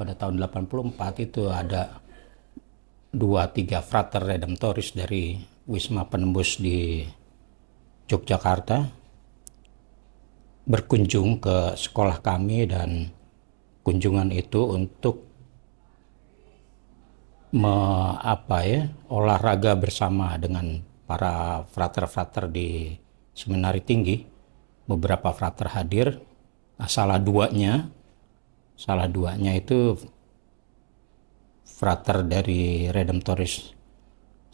pada tahun 84 itu ada 2-3 frater redemptoris dari Wisma Penembus di Yogyakarta berkunjung ke sekolah kami, dan kunjungan itu untuk olahraga bersama dengan para frater-frater di Seminari Tinggi. Beberapa frater hadir. Salah duanya itu frater dari Redemptoris.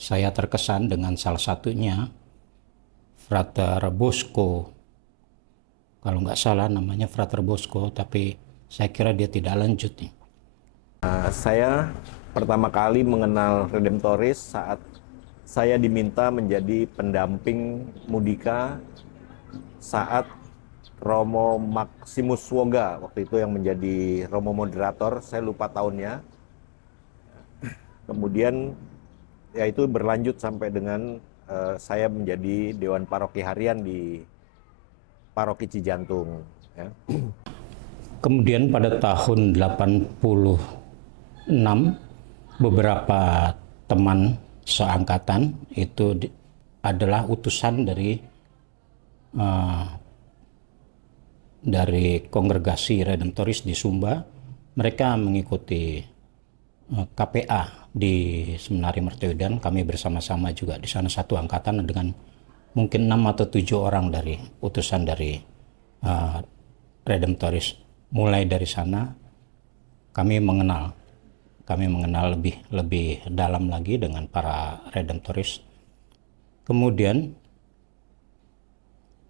Saya terkesan dengan salah satunya, Frater Bosco. Kalau nggak salah namanya Frater Bosco, tapi saya kira dia tidak lanjut nih. Saya pertama kali mengenal Redemptoris saat saya diminta menjadi pendamping Mudika saat Romo Maximus Woga waktu itu yang menjadi Romo moderator, saya lupa tahunnya. Kemudian ya itu berlanjut sampai dengan saya menjadi Dewan Paroki Harian di Paroki Cijantung. Ya. Kemudian pada tahun 86, beberapa teman seangkatan itu adalah utusan dari kongregasi Redemptoris di Sumba. Mereka mengikuti KPA di Seminari Mertoyudan. Kami bersama-sama juga di sana, satu angkatan dengan mungkin 6 atau 7 orang dari utusan dari Redemptoris. Mulai dari sana kami mengenal lebih dalam lagi dengan para Redemptoris. Kemudian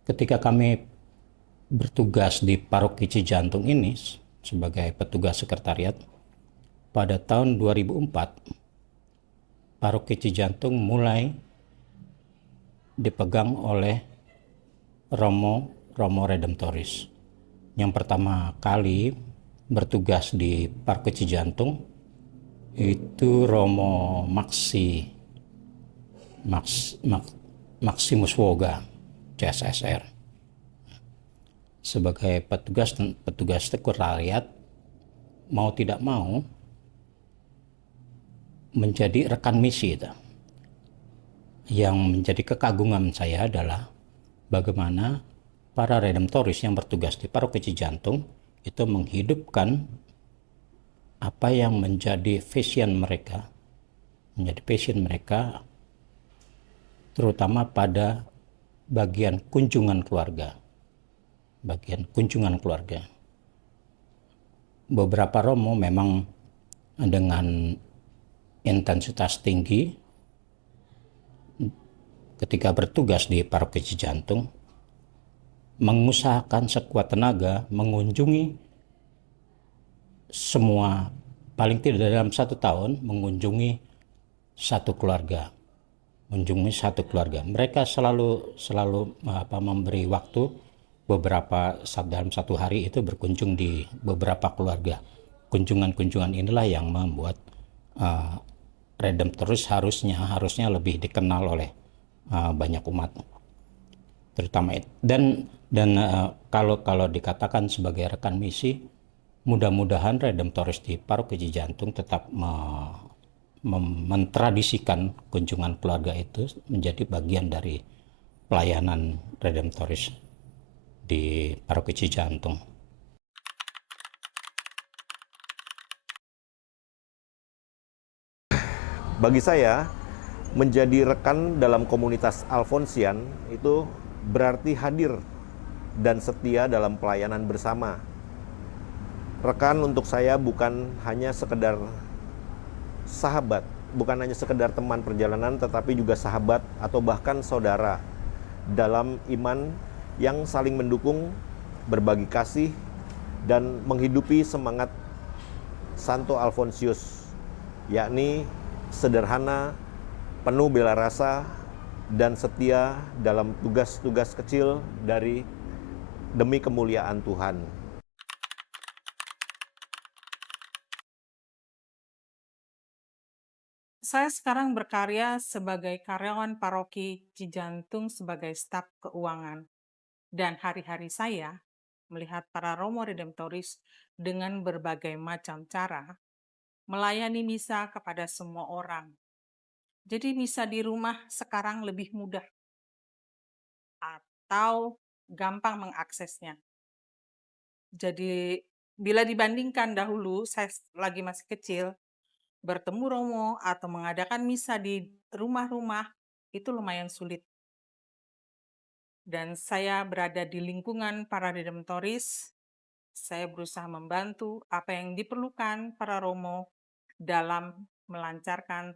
ketika kami bertugas di Paroki Cijantung ini sebagai petugas sekretariat, pada tahun 2004 Paroki Cijantung mulai dipegang oleh Romo Redemptoris. Yang pertama kali bertugas di Paroki Cijantung itu Romo Maximus Woga, CSSR, sebagai petugas sekretariat. Mau tidak mau menjadi rekan misi itu. Yang menjadi kekaguman saya adalah bagaimana para Redemptoris yang bertugas di Paroki Cijantung itu menghidupkan apa yang menjadi passion mereka, terutama pada bagian kunjungan keluarga. Beberapa romo memang dengan intensitas tinggi ketika bertugas di Paroki Cijantung mengusahakan sekuat tenaga mengunjungi semua, paling tidak dalam 1 tahun mengunjungi satu keluarga. Mereka selalu memberi waktu beberapa saat dalam 1 hari itu berkunjung di beberapa keluarga. Kunjungan inilah yang membuat Redemptoris harusnya lebih dikenal oleh banyak umat, terutama itu. Dan kalau dikatakan sebagai rekan misi, mudah-mudahan Redemptoris di Paroki Cijantung tetap mentradisikan kunjungan keluarga itu menjadi bagian dari pelayanan Redemptoris di Paroki Cijantung. Bagi saya, menjadi rekan dalam komunitas Alfonsian itu berarti hadir dan setia dalam pelayanan bersama. Rekan untuk saya bukan hanya sekedar sahabat, bukan hanya sekedar teman perjalanan, tetapi juga sahabat atau bahkan saudara dalam iman yang saling mendukung, berbagi kasih, dan menghidupi semangat Santo Alfonsius, yakni sederhana, penuh bela rasa, dan setia dalam tugas-tugas kecil demi kemuliaan Tuhan. Saya sekarang berkarya sebagai karyawan Paroki Cijantung sebagai staf keuangan. Dan hari-hari saya melihat para Romo Redemptoris dengan berbagai macam cara melayani misa kepada semua orang. Jadi misa di rumah sekarang lebih mudah atau gampang mengaksesnya. Jadi bila dibandingkan dahulu saya lagi masih kecil, bertemu Romo atau mengadakan misa di rumah-rumah itu lumayan sulit. Dan saya berada di lingkungan para redemptoris, saya berusaha membantu apa yang diperlukan para Romo dalam melancarkan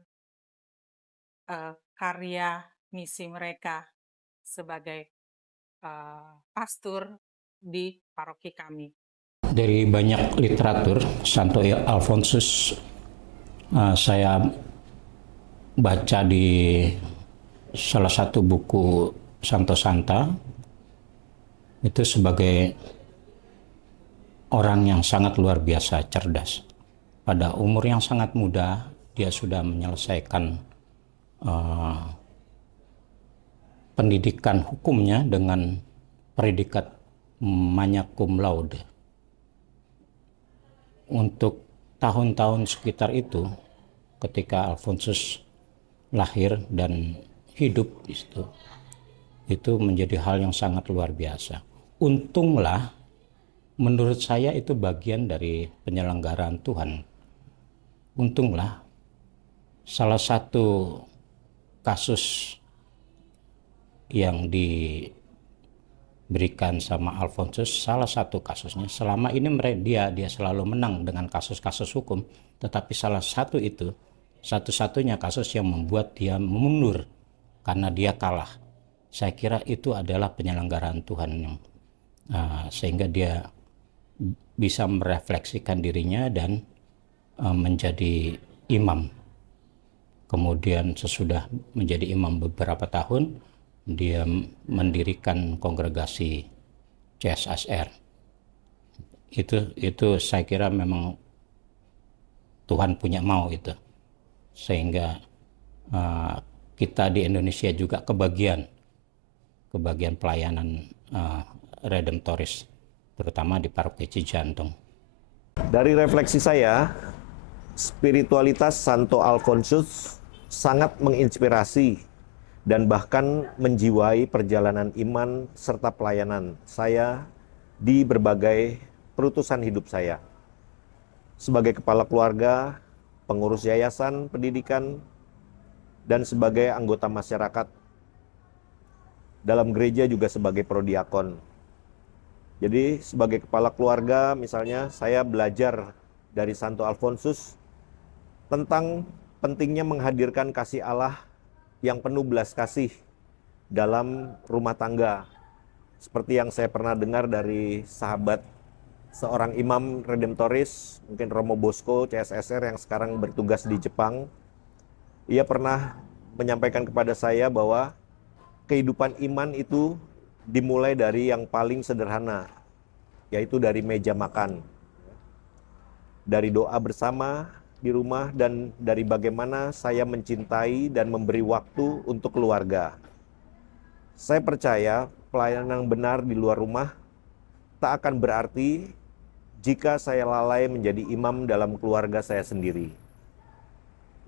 karya misi mereka sebagai pastor di paroki kami. Dari banyak literatur, Santo Alfonsus saya baca di salah satu buku Santo Santa, itu sebagai orang yang sangat luar biasa cerdas. Pada umur yang sangat muda, dia sudah menyelesaikan pendidikan hukumnya dengan predikat magna cum laude. Untuk tahun-tahun sekitar itu, ketika Alfonsus lahir dan hidup di situ, itu menjadi hal yang sangat luar biasa. Untunglah, menurut saya itu bagian dari penyelenggaraan Tuhan. Untunglah, salah satu kasus yang diberikan sama Alfonsus, salah satu kasusnya, selama ini dia selalu menang dengan kasus-kasus hukum, tetapi salah satu itu satu-satunya kasus yang membuat dia mundur karena dia kalah. Saya kira itu adalah penyelenggaraan Tuhan yang sehingga dia bisa merefleksikan dirinya dan menjadi imam. Kemudian sesudah menjadi imam beberapa tahun, dia mendirikan kongregasi CSSR. Itu saya kira memang Tuhan punya mau itu, sehingga kita di Indonesia juga kebagian pelayanan redemptoris, terutama di Paroki Cijantung. Dari refleksi saya, spiritualitas Santo Alfonsus sangat menginspirasi dan bahkan menjiwai perjalanan iman serta pelayanan saya di berbagai perutusan hidup saya. Sebagai kepala keluarga, pengurus yayasan pendidikan, dan sebagai anggota masyarakat. Dalam gereja juga sebagai prodiakon. Jadi sebagai kepala keluarga misalnya saya belajar dari Santo Alfonsus tentang pentingnya menghadirkan kasih Allah yang penuh belas kasih dalam rumah tangga. Seperti yang saya pernah dengar dari sahabat seorang imam redemptoris, mungkin Romo Bosco CSSR yang sekarang bertugas di Jepang. Ia pernah menyampaikan kepada saya bahwa kehidupan iman itu dimulai dari yang paling sederhana, yaitu dari meja makan. Dari doa bersama di rumah dan dari bagaimana saya mencintai dan memberi waktu untuk keluarga. Saya percaya pelayanan yang benar di luar rumah tak akan berarti jika saya lalai menjadi imam dalam keluarga saya sendiri.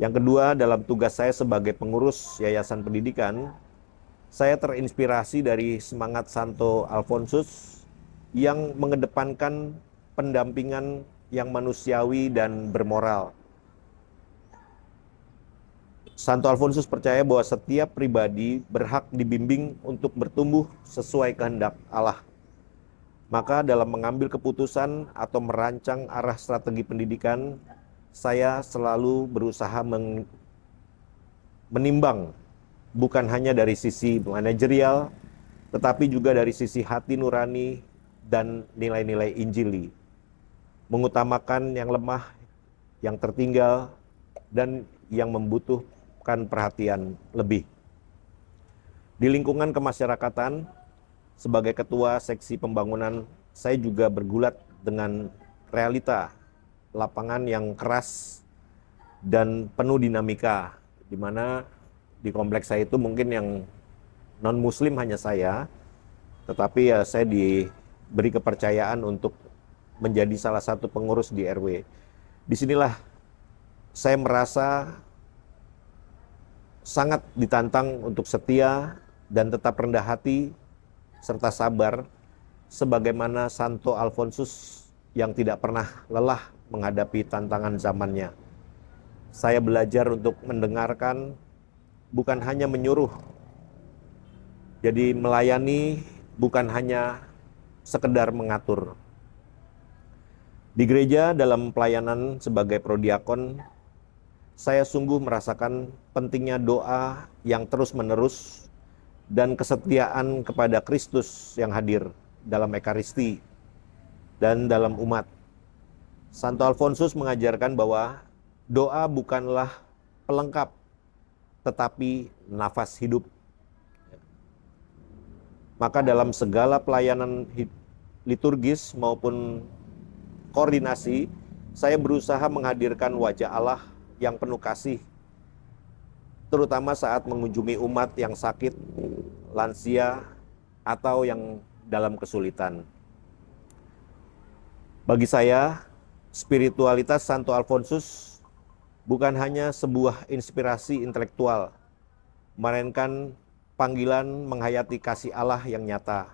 Yang kedua, dalam tugas saya sebagai pengurus yayasan pendidikan, saya terinspirasi dari semangat Santo Alfonsus yang mengedepankan pendampingan yang manusiawi dan bermoral. Santo Alfonsus percaya bahwa setiap pribadi berhak dibimbing untuk bertumbuh sesuai kehendak Allah. Maka dalam mengambil keputusan atau merancang arah strategi pendidikan, saya selalu berusaha menimbang bukan hanya dari sisi manajerial, tetapi juga dari sisi hati nurani dan nilai-nilai Injili. Mengutamakan yang lemah, yang tertinggal, dan yang membutuhkan perhatian lebih. Di lingkungan kemasyarakatan, sebagai ketua seksi pembangunan, saya juga bergulat dengan realita lapangan yang keras dan penuh dinamika, di mana di kompleks saya itu mungkin yang non-muslim hanya saya, tetapi ya saya beri kepercayaan untuk menjadi salah satu pengurus di RW. Disinilah saya merasa sangat ditantang untuk setia dan tetap rendah hati serta sabar sebagaimana Santo Alfonsus yang tidak pernah lelah menghadapi tantangan zamannya. Saya belajar untuk mendengarkan, bukan hanya menyuruh. Jadi melayani bukan hanya sekedar mengatur. Di gereja dalam pelayanan sebagai prodiakon, saya sungguh merasakan pentingnya doa yang terus-menerus dan kesetiaan kepada Kristus yang hadir dalam Ekaristi dan dalam umat. Santo Alfonsus mengajarkan bahwa doa bukanlah pelengkap, tetapi nafas hidup. Maka dalam segala pelayanan liturgis maupun koordinasi, saya berusaha menghadirkan wajah Allah yang penuh kasih, terutama saat mengunjungi umat yang sakit, lansia, atau yang dalam kesulitan. Bagi saya, spiritualitas Santo Alfonsus bukan hanya sebuah inspirasi intelektual, melainkan panggilan menghayati kasih Allah yang nyata,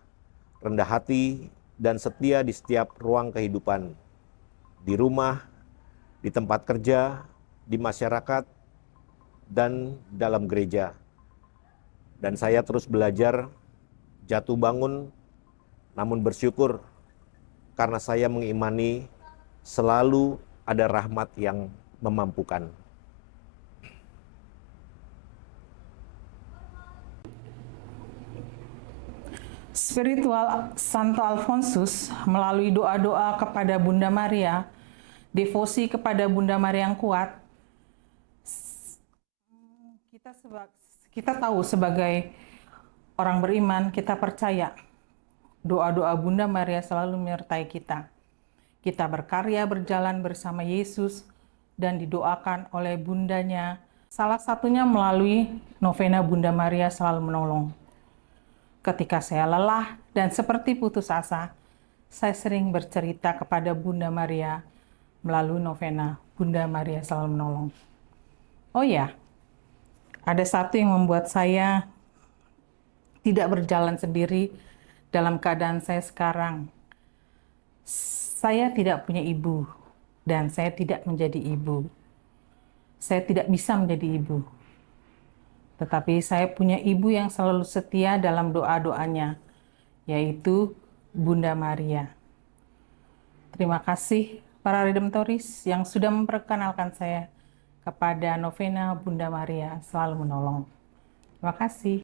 rendah hati, dan setia di setiap ruang kehidupan, di rumah, di tempat kerja, di masyarakat, dan dalam gereja. Dan saya terus belajar, jatuh bangun, namun bersyukur karena saya mengimani selalu ada rahmat yang memampukan. Spiritual Santo Alfonsus melalui doa-doa kepada Bunda Maria, devosi kepada Bunda Maria yang kuat, kita tahu sebagai orang beriman, kita percaya doa-doa Bunda Maria selalu menyertai kita. Kita berkarya berjalan bersama Yesus dan didoakan oleh bundanya. Salah satunya melalui novena Bunda Maria selalu menolong. Ketika saya lelah dan seperti putus asa, saya sering bercerita kepada Bunda Maria melalui novena Bunda Maria selalu menolong. Oh ya, ada satu yang membuat saya tidak berjalan sendiri dalam keadaan saya sekarang. Saya tidak punya ibu dan saya tidak menjadi ibu. Saya tidak bisa menjadi ibu. Tetapi saya punya ibu yang selalu setia dalam doa-doanya, yaitu Bunda Maria. Terima kasih para redemptoris yang sudah memperkenalkan saya kepada novena Bunda Maria selalu menolong. Terima kasih.